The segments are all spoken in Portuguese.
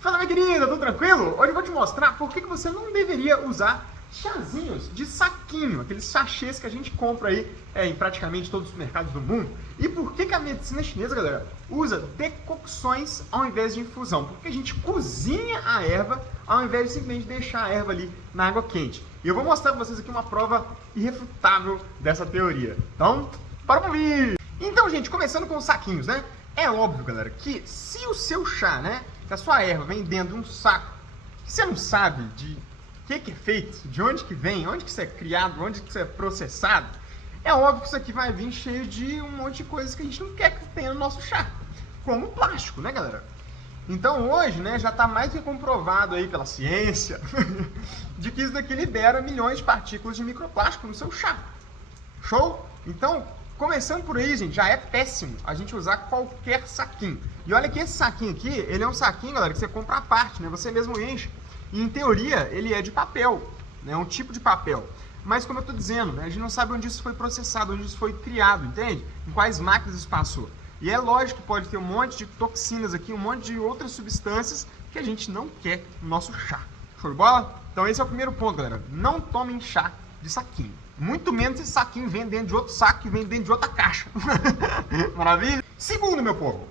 Fala, minha querida, tudo tranquilo? Hoje eu vou te mostrar por que você não deveria usar chazinhos de saquinho, aqueles sachês que a gente compra aí em praticamente todos os mercados do mundo. E por que a medicina chinesa, galera, usa decocções ao invés de infusão? Porque a gente cozinha a erva ao invés de simplesmente deixar a erva ali na água quente. E eu vou mostrar para vocês aqui uma prova irrefutável dessa teoria. Então, bora pro vídeo! Então, gente, começando com os saquinhos, né? É óbvio, galera, que se o seu chá, né, que a sua erva vem dentro de um saco, que você não sabe de que é feito, de onde que vem, onde que isso é criado, onde que isso é processado, é óbvio que isso aqui vai vir cheio de um monte de coisas que a gente não quer que tenha no nosso chá, como plástico, né, galera? Então hoje, né, já está mais que comprovado aí pela ciência de que isso daqui libera milhões de partículas de microplástico no seu chá. Show? Então, começando por aí, gente, já é péssimo a gente usar qualquer saquinho. E olha que esse saquinho aqui, ele é um saquinho, galera, que você compra à parte, né? Você mesmo enche. E, em teoria, ele é de papel, né? É um tipo de papel. Mas, como eu estou dizendo, né? A gente não sabe onde isso foi processado, onde isso foi criado, entende? Em quais máquinas isso passou. E é lógico que pode ter um monte de toxinas aqui, um monte de outras substâncias que a gente não quer no nosso chá. Show de bola? Então esse é o primeiro ponto, galera. Não tomem chá de saquinho. Muito menos esse saquinho vem dentro de outro saco que vem dentro de outra caixa. Maravilha? Segundo, meu povo,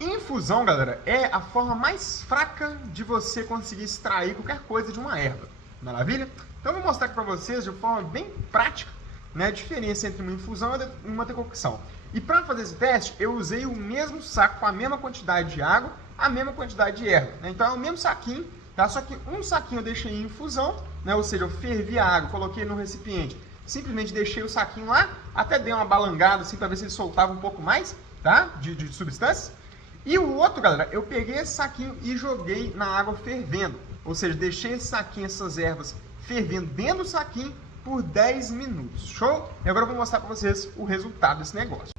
infusão, galera, é a forma mais fraca de você conseguir extrair qualquer coisa de uma erva. Maravilha? Então eu vou mostrar aqui para vocês de forma bem prática, né, a diferença entre uma infusão e uma decocção. E para fazer esse teste, eu usei o mesmo saco com a mesma quantidade de água, a mesma quantidade de erva. Né? Então é o mesmo saquinho, tá? Só que um saquinho eu deixei em infusão, né? Ou seja, eu fervi a água, coloquei no recipiente, simplesmente deixei o saquinho lá, até dei uma balangada assim para ver se ele soltava um pouco mais, tá? De substâncias. E o outro, galera, eu peguei esse saquinho e joguei na água fervendo. Ou seja, deixei esse saquinho, essas ervas fervendo dentro do saquinho por 10 minutos. Show? E agora eu vou mostrar para vocês o resultado desse negócio.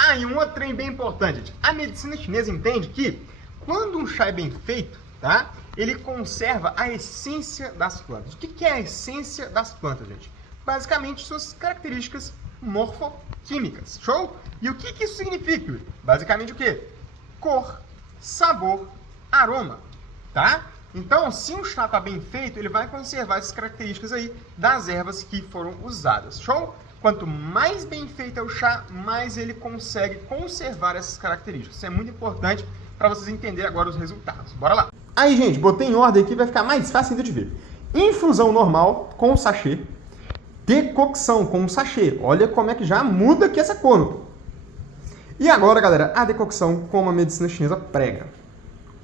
Ah, e um outro trem bem importante, gente. A medicina chinesa entende que quando um chá é bem feito, tá? Ele conserva a essência das plantas. O que é a essência das plantas, gente? Basicamente, suas características morfoquímicas. Show? E o que isso significa? Basicamente o quê? Cor, sabor, aroma, tá? Então, se um chá está bem feito, ele vai conservar essas características aí das ervas que foram usadas. Show? Quanto mais bem feito é o chá, mais ele consegue conservar essas características. Isso é muito importante para vocês entenderem agora os resultados. Bora lá! Aí, gente, botei em ordem aqui, vai ficar mais fácil ainda de ver. Infusão normal com sachê. Decocção com sachê. Olha como é que já muda aqui essa cor, meu. E agora, galera, a decocção como a medicina chinesa prega.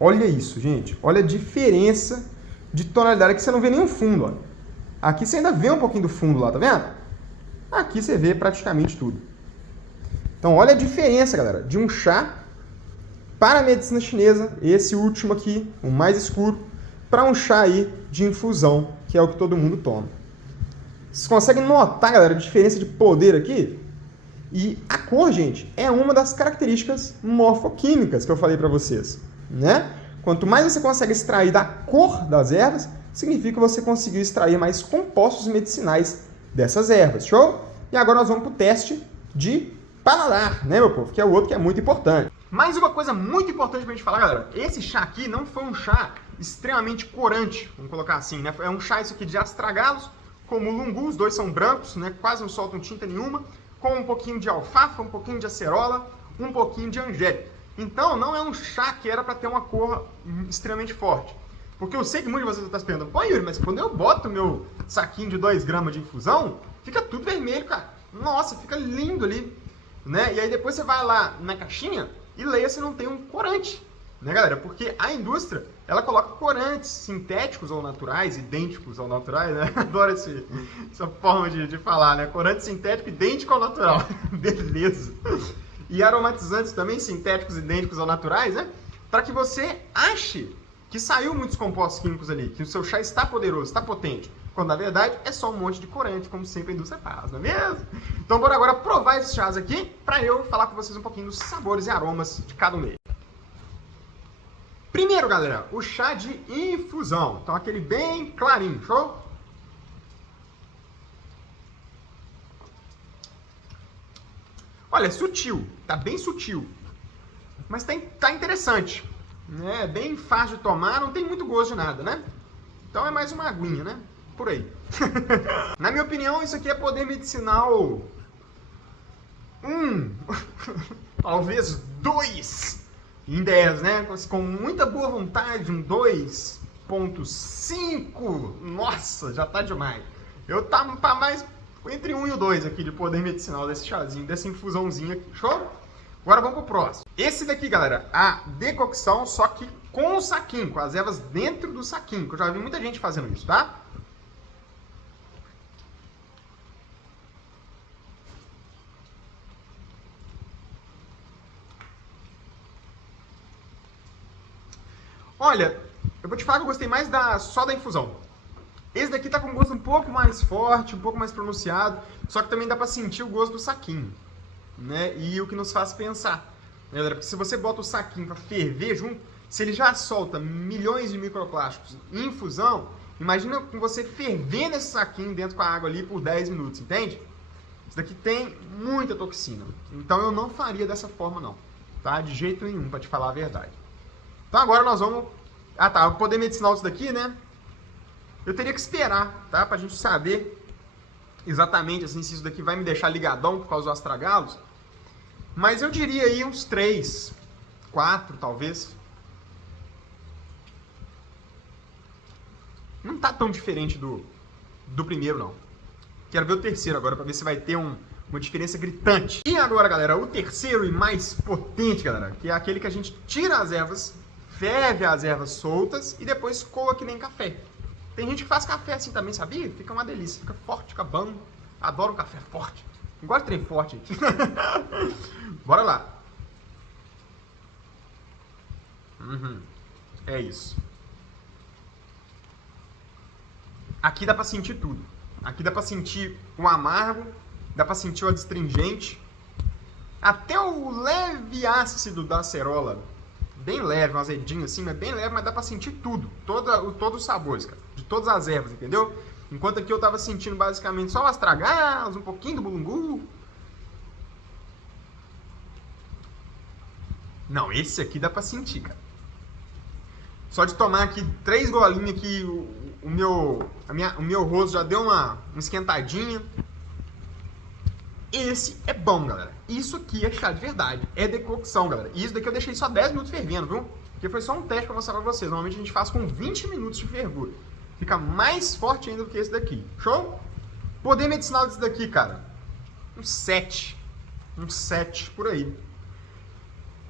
Olha isso, gente. Olha a diferença de tonalidade. Aqui você não vê nenhum fundo, ó. Aqui você ainda vê um pouquinho do fundo lá, tá vendo? Aqui você vê praticamente tudo. Então, olha a diferença, galera, de um chá para a medicina chinesa, esse último aqui, o mais escuro, para um chá aí de infusão, que é o que todo mundo toma. Vocês conseguem notar, galera, a diferença de poder aqui? E a cor, gente, é uma das características morfoquímicas que eu falei para vocês, né? Quanto mais você consegue extrair da cor das ervas, significa que você conseguiu extrair mais compostos medicinais dessas ervas, show? E agora nós vamos para o teste de paladar, né, meu povo? Que é o outro que é muito importante. Mais uma coisa muito importante pra gente falar, galera. Esse chá aqui não foi um chá extremamente corante, vamos colocar assim, né? É um chá isso aqui de astragalos, como o lungu, os dois são brancos, né? Quase não soltam tinta nenhuma, com um pouquinho de alfafa, um pouquinho de acerola, um pouquinho de angélica. Então, não é um chá que era para ter uma cor extremamente forte. Porque eu sei que muitos de vocês estão se perguntando, pô, Yuri, mas quando eu boto meu saquinho de 2 gramas de infusão, fica tudo vermelho, cara. Nossa, fica lindo ali, né? E aí depois você vai lá na caixinha e leia se não tem um corante, né, galera? Porque a indústria, ela coloca corantes sintéticos ou naturais, idênticos ao naturais, né? Adoro essa forma de falar, né? Corante sintético idêntico ao natural. Beleza. E aromatizantes também sintéticos idênticos ao naturais, né? Para que você ache que saiu muitos compostos químicos ali, que o seu chá está poderoso, está potente, quando na verdade é só um monte de corante, como sempre a indústria faz, não é mesmo? Então bora agora provar esses chás aqui, para eu falar com vocês um pouquinho dos sabores e aromas de cada um deles. Primeiro, galera, o chá de infusão, então aquele bem clarinho, show? Olha, é sutil, tá bem sutil, mas tá interessante. É bem fácil de tomar, não tem muito gosto de nada, né? Então é mais uma aguinha, né? Por aí. Na minha opinião, isso aqui é poder medicinal. Talvez 2 em 10, né? Com muita boa vontade, um 2,5. Nossa, já tá demais. Eu tá mais entre 1 e o 2 aqui de poder medicinal desse chazinho, dessa infusãozinha aqui. Show? Agora vamos pro próximo. Esse daqui, galera, a decocção, só que com o saquinho, com as ervas dentro do saquinho, que eu já vi muita gente fazendo isso, tá? Olha, eu vou te falar que eu gostei mais só da infusão. Esse daqui tá com um gosto um pouco mais forte, um pouco mais pronunciado, só que também dá pra sentir o gosto do saquinho, né? E o que nos faz pensar, né, galera? Porque se você bota o saquinho pra ferver junto, se ele já solta milhões de microplásticos em infusão, imagina com você fervendo esse saquinho dentro com a água ali por 10 minutos, entende? Isso daqui tem muita toxina, então eu não faria dessa forma não, tá? De jeito nenhum, pra te falar a verdade. Então agora nós vamos... Ah tá, o poder medicinal disso daqui, né? Eu teria que esperar, tá? Pra gente saber exatamente assim, se isso daqui vai me deixar ligadão por causa do astragalos. Mas eu diria aí uns 3, 4 talvez. Não tá tão diferente do primeiro não. Quero ver o terceiro agora pra ver se vai ter uma diferença gritante. E agora, galera, o terceiro e mais potente, galera, que é aquele que a gente tira as ervas, ferve as ervas soltas e depois coa que nem café. Tem gente que faz café assim também, sabia? Fica uma delícia, fica forte, fica bom. Adoro um café forte. Não gosto de trem forte, gente. Bora lá. É isso. Aqui dá pra sentir tudo. Aqui dá pra sentir o amargo, dá pra sentir o adstringente, até o leve ácido da acerola. Bem leve, um azedinho assim, mas bem leve, mas dá pra sentir tudo. Todos os sabores, cara. De todas as ervas, entendeu? Enquanto aqui eu tava sentindo basicamente só o astragalos, um pouquinho do bulungu. Não, esse aqui dá pra sentir, cara. Só de tomar aqui 3 golinhos aqui, o meu rosto já deu uma esquentadinha. Esse é bom, galera. Isso aqui é chá de verdade. É decocção, galera. E isso daqui eu deixei só 10 minutos fervendo, viu? Porque foi só um teste pra mostrar pra vocês. Normalmente a gente faz com 20 minutos de fervura. Fica mais forte ainda do que esse daqui. Show? Poder medicinal desse daqui, cara. Um 7. Um 7 por aí.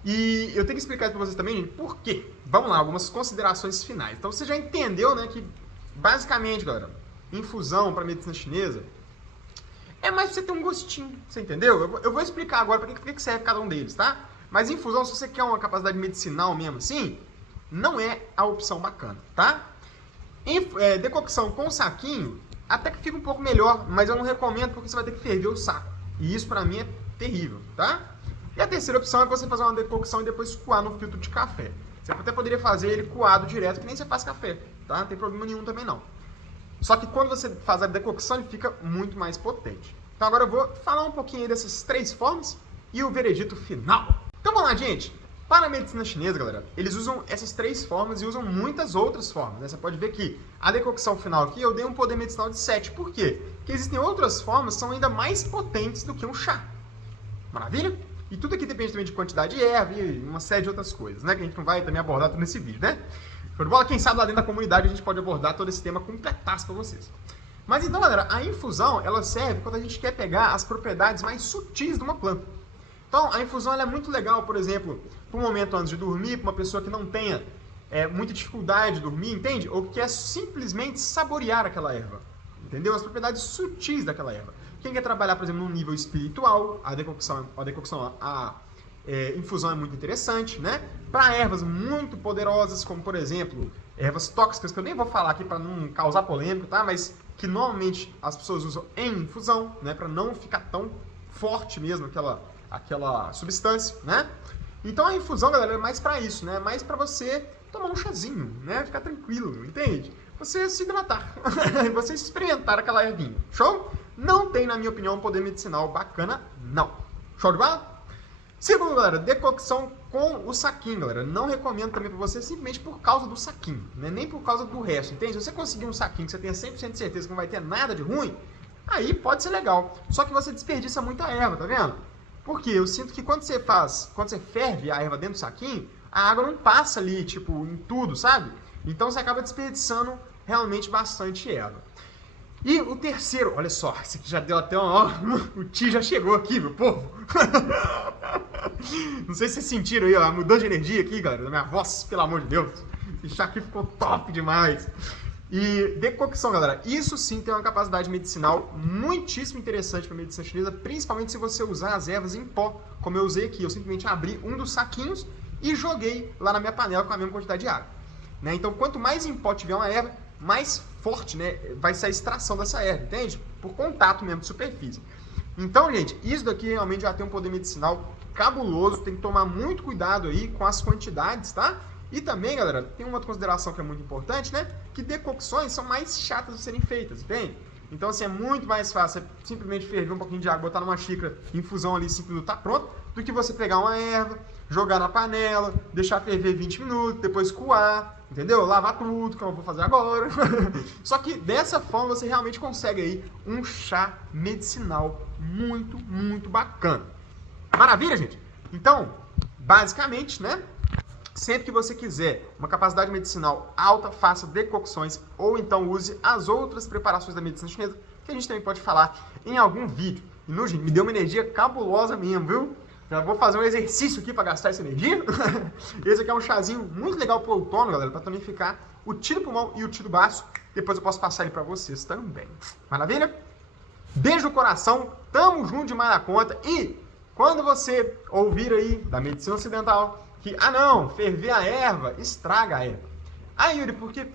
E eu tenho que explicar pra vocês também, gente, por quê. Vamos lá, algumas considerações finais. Então você já entendeu, né, que basicamente, galera, infusão pra medicina chinesa é mais pra você ter um gostinho, você entendeu? Eu vou explicar agora pra que serve cada um deles, tá? Mas infusão, se você quer uma capacidade medicinal mesmo assim, não é a opção bacana, tá? Decocção com saquinho, até que fica um pouco melhor, mas eu não recomendo porque você vai ter que ferver o saco. E isso pra mim é terrível, tá? E a terceira opção é você fazer uma decocção e depois coar no filtro de café. Você até poderia fazer ele coado direto, que nem você faz café, tá? Não tem problema nenhum também não. Só que quando você faz a decocção, ele fica muito mais potente. Então agora eu vou falar um pouquinho aí dessas 3 formas e o veredito final. Então vamos lá, gente. Para a medicina chinesa, galera, eles usam essas 3 formas e usam muitas outras formas, né? Você pode ver que a decocção final aqui eu dei um poder medicinal de 7. Por quê? Porque existem outras formas que são ainda mais potentes do que um chá. Maravilha? E tudo aqui depende também de quantidade de erva e uma série de outras coisas, né? Que a gente não vai também abordar tudo nesse vídeo, né? Show de bola? Quem sabe lá dentro da comunidade a gente pode abordar todo esse tema completaço para vocês. Mas então, galera, a infusão, ela serve quando a gente quer pegar as propriedades mais sutis de uma planta. Então, a infusão ela é muito legal, por exemplo, para um momento antes de dormir, para uma pessoa que não tenha muita dificuldade de dormir, entende? Ou que quer simplesmente saborear aquela erva, entendeu? As propriedades sutis daquela erva. Quem quer trabalhar, por exemplo, num nível espiritual, a infusão é muito interessante, né? Para ervas muito poderosas, como por exemplo, ervas tóxicas, que eu nem vou falar aqui para não causar polêmica, tá? Mas que normalmente as pessoas usam em infusão, né? Para não ficar tão forte mesmo aquela substância, né? Então a infusão, galera, é mais para isso, né? Mais para você tomar um chazinho, né? Ficar tranquilo, entende? Você se hidratar, você experimentar aquela ervinha, show? Não tem, na minha opinião, um poder medicinal bacana, não. Show de bola? Segundo, galera, decocção com o saquinho, galera. Não recomendo também para você simplesmente por causa do saquinho, né? Nem por causa do resto, entende? Se você conseguir um saquinho que você tenha 100% de certeza que não vai ter nada de ruim, aí pode ser legal. Só que você desperdiça muita erva, tá vendo? Porque eu sinto que quando você ferve a erva dentro do saquinho, a água não passa ali, tipo, em tudo, sabe? Então você acaba desperdiçando realmente bastante erva. E o terceiro, olha só, esse aqui já deu até uma... O tio já chegou aqui, meu povo. Não sei se vocês sentiram aí, ó, mudou de energia aqui, galera, da minha voz, pelo amor de Deus. Esse chá aqui ficou top demais. E decocção, galera, isso sim tem uma capacidade medicinal muitíssimo interessante para a medicina chinesa, principalmente se você usar as ervas em pó, como eu usei aqui. Eu simplesmente abri um dos saquinhos e joguei lá na minha panela com a mesma quantidade de água. Né? Então, quanto mais em pó tiver uma erva, mais forte, né, vai ser a extração dessa erva, entende? Por contato mesmo de superfície. Então, gente, isso daqui realmente já tem um poder medicinal cabuloso, tem que tomar muito cuidado aí com as quantidades, tá? E também, galera, tem uma outra consideração que é muito importante, né? Que decocções são mais chatas de serem feitas, entende? Então, assim, é muito mais fácil você simplesmente ferver um pouquinho de água, botar numa xícara, infusão ali, 5 minutos, tá pronto, do que você pegar uma erva, jogar na panela, deixar ferver 20 minutos, depois coar, entendeu? Lavar tudo, que eu vou fazer agora. Só que dessa forma você realmente consegue aí um chá medicinal muito, muito bacana. Maravilha, gente? Então, basicamente, né? Sempre que você quiser uma capacidade medicinal alta, faça decocções ou então use as outras preparações da medicina chinesa, que a gente também pode falar em algum vídeo. E, gente, me deu uma energia cabulosa mesmo, viu? Já vou fazer um exercício aqui para gastar essa energia. Esse aqui é um chazinho muito legal pro outono, galera, para também ficar o tiro pulmão e o tiro baço. Depois eu posso passar ele para vocês também. Maravilha? Beijo no coração, tamo junto demais na conta. E quando você ouvir aí da medicina ocidental que, não, ferver a erva estraga a erva. Yuri, porque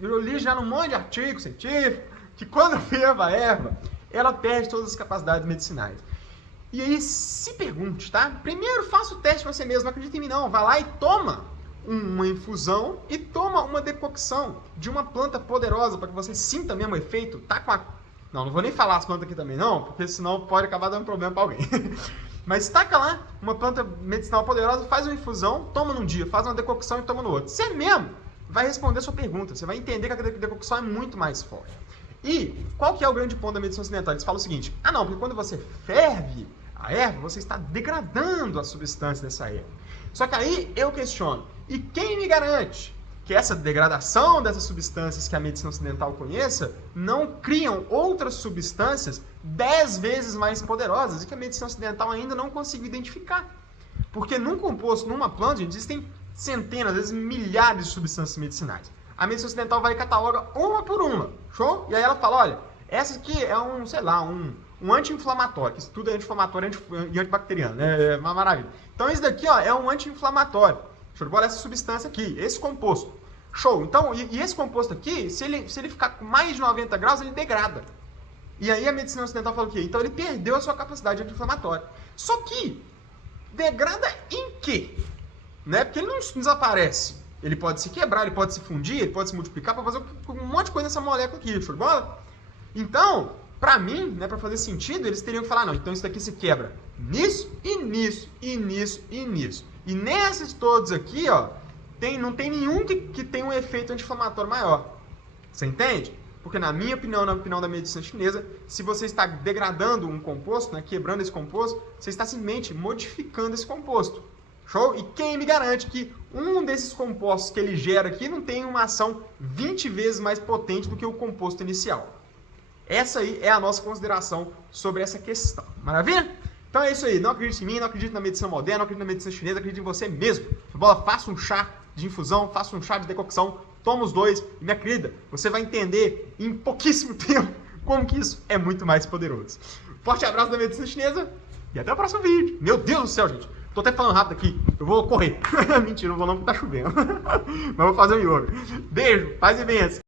eu li já num monte de artigo científico que quando ferva a erva, ela perde todas as capacidades medicinais. E aí, se pergunte, tá? Primeiro, faça o teste você mesmo, não acredita em mim não. Vai lá e toma uma infusão e toma uma decocção de uma planta poderosa para que você sinta mesmo o efeito. Tá com a... Não vou nem falar as plantas aqui também não, porque senão pode acabar dando problema para alguém. Mas taca lá uma planta medicinal poderosa, faz uma infusão, toma num dia, faz uma decocção e toma no outro. Você mesmo vai responder a sua pergunta, você vai entender que a decocção é muito mais forte. E qual que é o grande ponto da medicina ocidental? Eles falam o seguinte, não, porque quando você ferve a erva, você está degradando a substância dessa erva. Só que aí eu questiono, e quem me garante que essa degradação dessas substâncias que a medicina ocidental conheça não criam outras substâncias 10 vezes mais poderosas e que a medicina ocidental ainda não conseguiu identificar? Porque num composto, numa planta, gente, existem centenas, às vezes milhares de substâncias medicinais. A medicina ocidental vai e cataloga uma por uma, show? E aí ela fala, olha, essa aqui é um, sei lá, um anti-inflamatório, que isso tudo é anti-inflamatório e antibacteriano, é uma maravilha. Então esse daqui, ó, é um anti-inflamatório. Show de bola, essa substância aqui, esse composto. Show. Então, e esse composto aqui, se ele ficar com mais de 90 graus, ele degrada. E aí a medicina ocidental fala o quê? Então ele perdeu a sua capacidade anti-inflamatória. Só que, degrada em quê? Né? Porque ele não desaparece. Ele pode se quebrar, ele pode se fundir, ele pode se multiplicar para fazer um monte de coisa nessa molécula aqui. Show de bola? Então, para mim, né, para fazer sentido, eles teriam que falar, não, então isso daqui se quebra nisso, e nisso, e nisso, e nisso. E nesses todos aqui, ó, não tem nenhum que tem um efeito anti-inflamatório maior. Você entende? Porque na minha opinião, na opinião da medicina chinesa, se você está degradando um composto, né, quebrando esse composto, você está simplesmente modificando esse composto. Show? E quem me garante que um desses compostos que ele gera aqui não tem uma ação 20 vezes mais potente do que o composto inicial? Essa aí é a nossa consideração sobre essa questão. Maravilha? Então é isso aí. Não acredite em mim, não acredite na medicina moderna, não acredite na medicina chinesa, acredite em você mesmo. Bola, faça um chá de infusão, faça um chá de decocção, toma os dois e, minha querida, você vai entender em pouquíssimo tempo como que isso é muito mais poderoso. Forte abraço da medicina chinesa e até o próximo vídeo. Meu Deus do céu, gente. Tô até falando rápido aqui. Eu vou correr. Mentira, não vou não porque tá chovendo. Mas vou fazer um yoga. Beijo, paz e bênção.